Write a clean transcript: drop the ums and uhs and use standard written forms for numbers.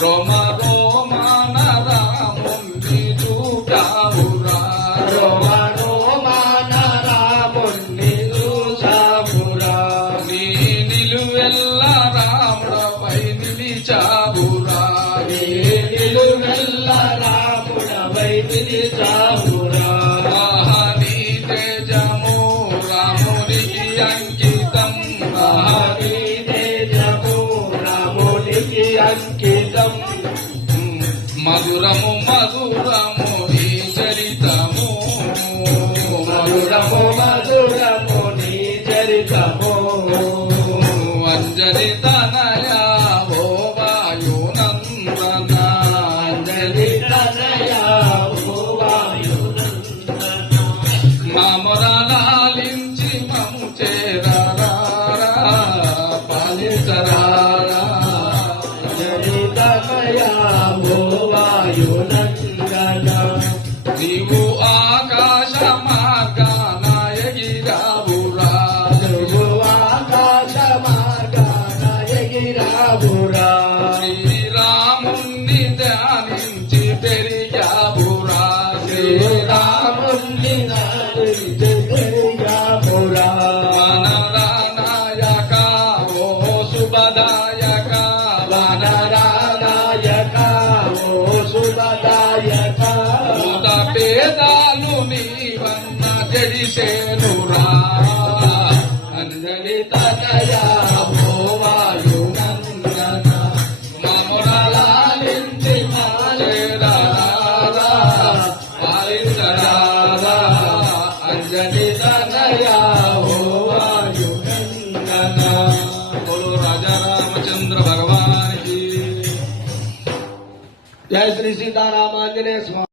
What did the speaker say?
రోమ రోమాన రాముణ్ణి చూచావురా రోమ రోమాన రాముణ్ణి చూచావురా నీ నిలువెల్ల రాముడపై నిలిచావురా నీ నిలువెల్ల రాముడపై నిలిచావురా నీ తేజము రామునికి అంకితం నీ తేజము రామునికి అంకితం మధురము మధురము నీ చరితము మధురము మధురము నీ చరితము అంజలి తనయా ఓ వాయునందన అంజలి తనయా ఓ వాయునందన మామరాలించి మము చేరారా పాలించరారా అంజలి తనయా ఓ వాయునందన నీవు ఆకాశ మార్గాన ఎగిరావురా నువ్వు ఆకాశ మార్గాన ఎగిరావురా శ్రీరాముణ్ణి ధ్యానించి పెరిగావురా శ్రీరాముని నాటించి పెరిగావురా వనరానాయక ఓ శుభదాయక వనరానాయక ఓ శుభదాయక భూత పేదాలు నీవన్న జడిసేనురా అంజలి తనయా ఓ వాయునందన మమరాలించి మాలేరారా పాలించరారా అంజలి తనయా ఓ వాయునందన బోలో రాజా రామచంద్ర భగవానికి జయ శ్రీ సీతారామాంజనేయ స్వామి.